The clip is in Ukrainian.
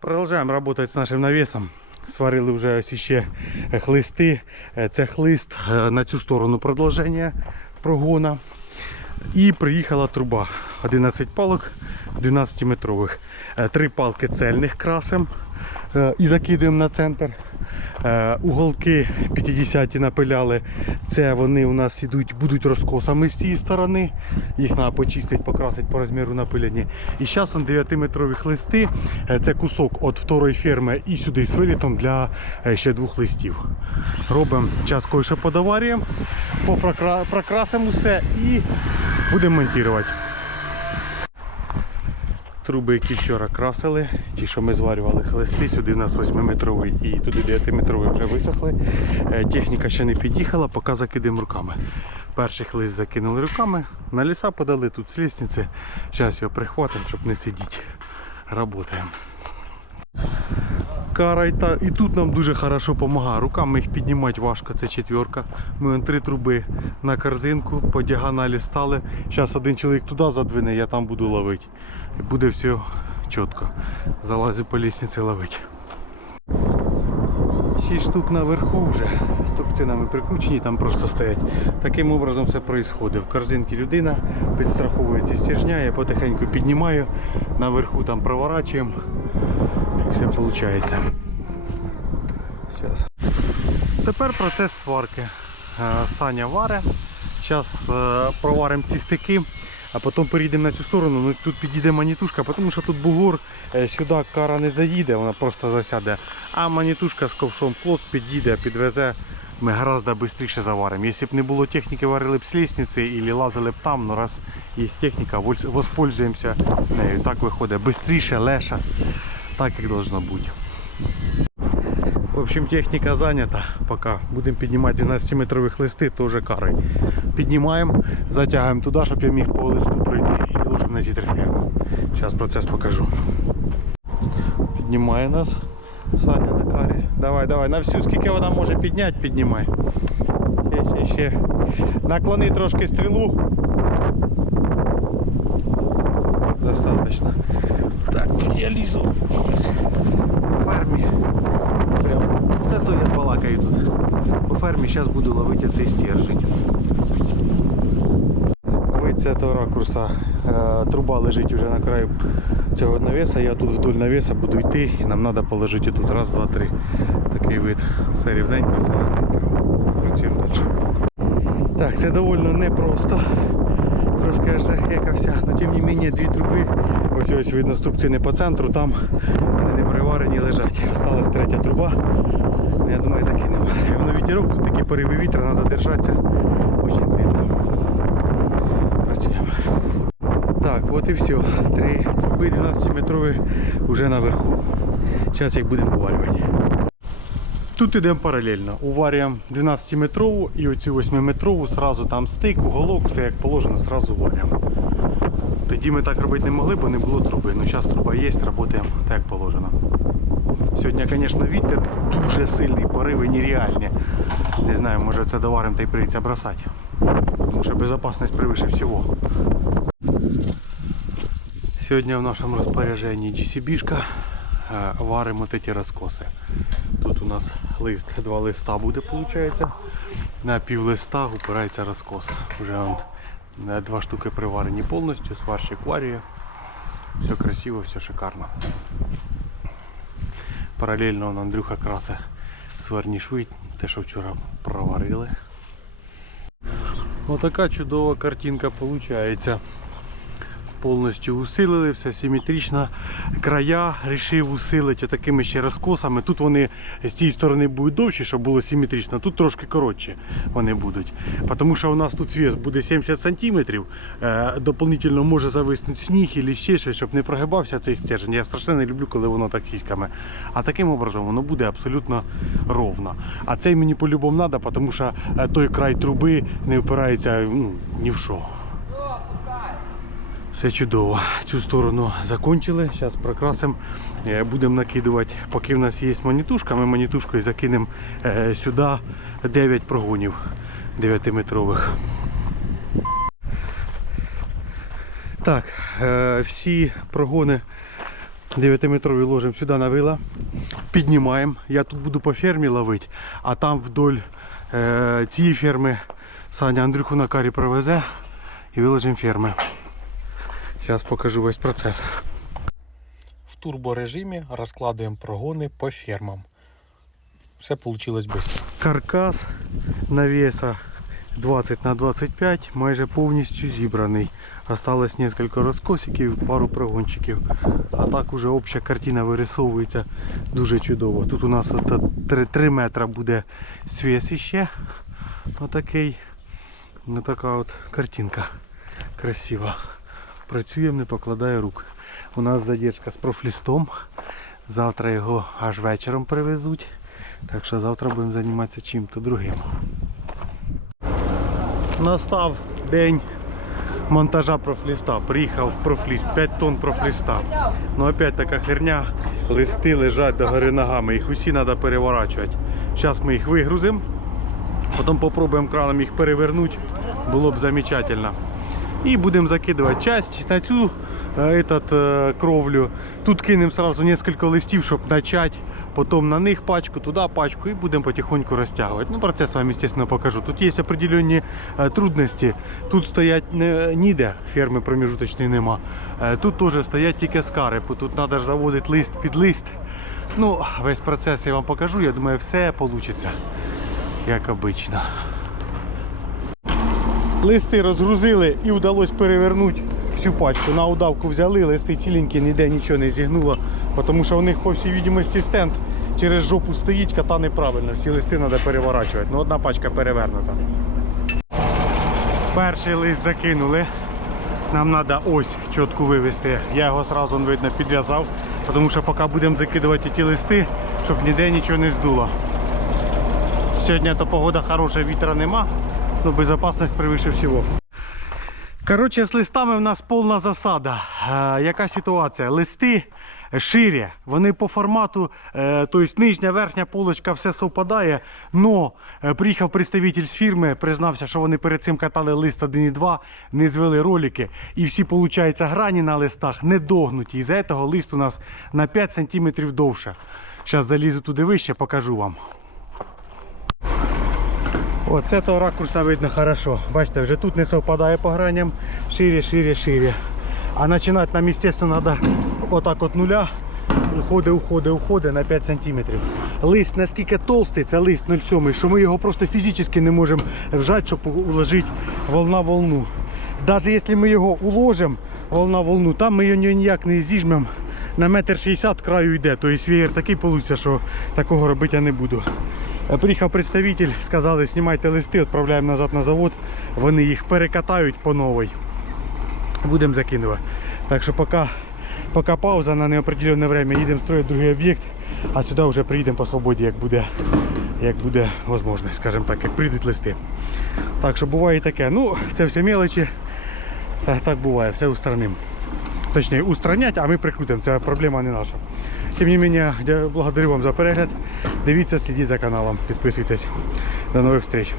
Продовжуємо працювати з нашим навісом. Сварили вже ось ще хлисти. Е, Це хлист е, на цю сторону продовження прогона. І приїхала труба. 11 палок 12 метрових. Е, Три палки цельних красим е, і закидуємо на центр. Е, Уголки 50 напиляли. Це вони у нас ідуть, будуть розкосами з цієї сторони. Їх треба почистити, покрасити по розміру напилені. І зараз 9-метрові хлисти. Е, Це кусок від второї ферми і сюди з вилітом для ще двох листів. Робимо час кое-що подоварюємо, прокрасимо все і будемо монтувати. Труби, які вчора красили, ті, що ми зварювали хлисти, сюди у нас 8-метровий і туди 9-метровий вже висохли. Е, Техніка ще не під'їхала, поки закидаємо руками. Перший хлист закинули руками, на ліса подали тут з лісниці. Зараз його прихватимо, щоб не сидіти. Работаємо. Кара і, і тут нам дуже хорошо допомагає. Руками їх піднімати важко, це четверка. Ми вон три труби на корзинку, по діагоналі стали. Зараз один чоловік туди задвине, я там буду ловити. І буде все чітко. Залазю по лісниці ловити. Шість штук наверху вже з торкцинами прикручені, там просто стоять. Таким образом все відбувається. В корзинці людина підстраховується стержня, я потихеньку піднімаю, наверху там проворачуємо. І виходить. Сейчас. Тепер процес сварки. Е, Саня варе. Зараз проваримо ці стики, а потім перейдемо на цю сторону. Ну, тут підійде манітушка, тому що тут бугор, е, сюди кара не заїде, вона просто засяде. А манітушка з ковшом плот підійде, підвезе. Ми гораздо швидше заваримо. Якщо б не було техніки, варили б з лісниці або лазили б там, ну раз є техніка, воспользуємося нею. Так виходить швидше, леша, так як должно бути. В общем, техніка зайнята поки. Будемо піднімати 12-метрові листи, теж кари. Піднімаємо, затягуємо туди, щоб я міг по листу пройти і ложимо на зітроферму. Зараз процес покажу. Піднімає нас Саня на карі. Давай, давай, на всю, скільки вона може підняти, піднімай. Ще, ще. Наклони трошки стрілу. Достаточно. Так, я лізу по фермі. Прям. Та то я балакаю тут. По фермі зараз буду ловити цей стержень. Вид цього ракурса. Е, Труба лежить вже на краю цього навіса. Я тут вдоль навіса буду йти і нам треба положити тут. Раз, два, три. Такий вид. Все рівненько, все гарненько. Працюємо далі. Так, це доволі непросто. Трошки аж захекався, але тим не менше дві труби. Ось ось видно струбцини по центру, там вони не приварені лежать. Осталась третя труба. Ну, Я думаю, закинемо. І Воно вітерок, тут такі пориви вітра, треба держатися. Дуже сильно. Працюємо. Так, от і все. Три труби 12-метрові вже наверху. Зараз їх будемо уварювати. Тут йдемо паралельно. Уварюємо 12-метрову і оцю 8-метрову, сразу там стик, уголок, все як положено, сразу варюємо. Тоді ми так робити не могли, бо не було труби. Ну зараз труба є, працюємо так як положено. Сьогодні, звісно, вітер дуже сильний, пориви нереальні. Не знаю, може це доварим та й прийдеться бросати. Тому що безпечність превише всього. Сьогодні в нашому розпорядженні GCB-шка. Е, Варимо ті розкоси. Тут у нас лист, два листа буде, виходить. На пів листа упирається розкос. Вже е, два штуки приварені повністю, сварщик варює. Все красиво, все шикарно. Паралельно он Андрюха красе сварні шви, те, що вчора проварили. Отака чудова картинка виходить. Повністю усилили, все симетрично. Края рішив усилити такими ще розкосами. Тут вони з цієї сторони будуть довші, щоб було симетрично, тут трошки коротше вони будуть. Тому що у нас тут вес буде 70 см. Дополнительно може зависнути сніг або ще щось, щоб не прогибався цей стержень. Я страшно не люблю, коли воно так сіськами. А таким образом воно буде абсолютно ровно. А цей мені по-любому треба, тому що е, той край труби не впирається ну, ні в що. Все чудово. Цю сторону закончили. Зараз прокрасимо. Е, Будемо накидувати, поки в нас є манітушка, ми манітушкою закинемо е, сюди 9 прогонів 9-метрових. Так, е, всі прогони 9-метрові ложимо сюди на вила, піднімаємо. Я тут буду по фермі ловити, а там вдоль цієї ферми Саня Андрюху на карі провезе і виложимо ферми. Зараз покажу весь процес. В турборежимі розкладуємо прогони по фермам. Все вийшло швидко. Каркас навеса 20 на 25 майже повністю зібраний. Осталось кілька розкосиків, пару прогончиків. А так уже обща картина вирисовується дуже чудово. Тут у нас 3, 3 метра буде свіс іще. Отакий. Отака от картинка красива. Працюємо, не покладає рук. У нас задержка з профлістом. Завтра його аж вечором привезуть. Так що завтра будемо займатися чим-то другим. Настав день монтажа профліста. Приїхав профліст, 5 тонн профліста. Ну опять така херня. Листи лежать до гори ногами. Їх усі треба переворачувати. Зараз ми їх вигрузимо. Потім спробуємо краном їх перевернути. Було б замечательно. І будемо закидувати часть на цю е, этот, е, кровлю. Тут кинемо сразу несколько листів, щоб почати. Потім на них пачку, туди пачку і будемо потихоньку розтягувати. Ну, процес вам, естественно, покажу. Тут є определенні е, трудності. Тут стоять ніде, ферми проміжуточної нема. Тут теж стоять тільки скари, тут треба заводити лист під лист. Ну, весь процес я вам покажу. Я думаю, все вийде, як обично. Листи розгрузили і вдалося перевернути всю пачку. На удавку взяли, листи ціленькі, ніде нічого не зігнуло, тому що у них по всій відомості стенд через жопу стоїть, кота неправильно. Всі листи треба переворачувати. Ну одна пачка перевернута. Перший лист закинули. Нам треба ось чітко вивести. Я його одразу видно підв'язав, тому що поки будемо закидувати ті листи, щоб ніде нічого не здуло. Сьогодні то погода хороша, вітра нема, но безопасность превыше всего. Коротше, з листами в нас повна засада. Е, яка ситуація? Листи ширі, вони по формату, е, тобто нижня, верхня полочка все совпадає. Но е, приїхав представитель з фірми, признався, що вони перед цим катали лист 1,2, не звели ролики. І всі, виходить, грані на листах не догнуті. І за цього лист у нас на 5 см довше. Зараз залізу туди вище, покажу вам. Оце того ракурса видно хорошо. Бачите, вже тут не совпадає по граням. Шире, шире, шире. А починати нам, естественно, треба отак от нуля. Уходить, уходить, уходить на 5 см. Лист наскільки толстий, це лист 0,7, що ми його просто фізично не можемо вжати, щоб уложити волна волну. Навіть якщо ми його уложимо, волна волну, там ми його ніяк не зіжмемо. На метр 60 краю йде. Тобто веєр такий вийде, що такого робити я не буду. Е, Приїхав представитель, сказали, знімайте листи, відправляємо назад на завод. Вони їх перекатають по новій. Будемо закидувати. Так що поки, поки пауза на неопределенне время, їдемо строїти другий об'єкт, а сюди вже приїдемо по свободі, як буде, як буде можливість, скажімо так, як прийдуть листи. Так що буває і таке. Ну, це все мелочі. Так, так буває, все устраним. Точніше, устранять, а ми прикрутимо. Це проблема не наша. Тим не менее, благодарю вам за перегляд. Дивіться, слідіть за каналом, підписуйтесь. До нових зустріч.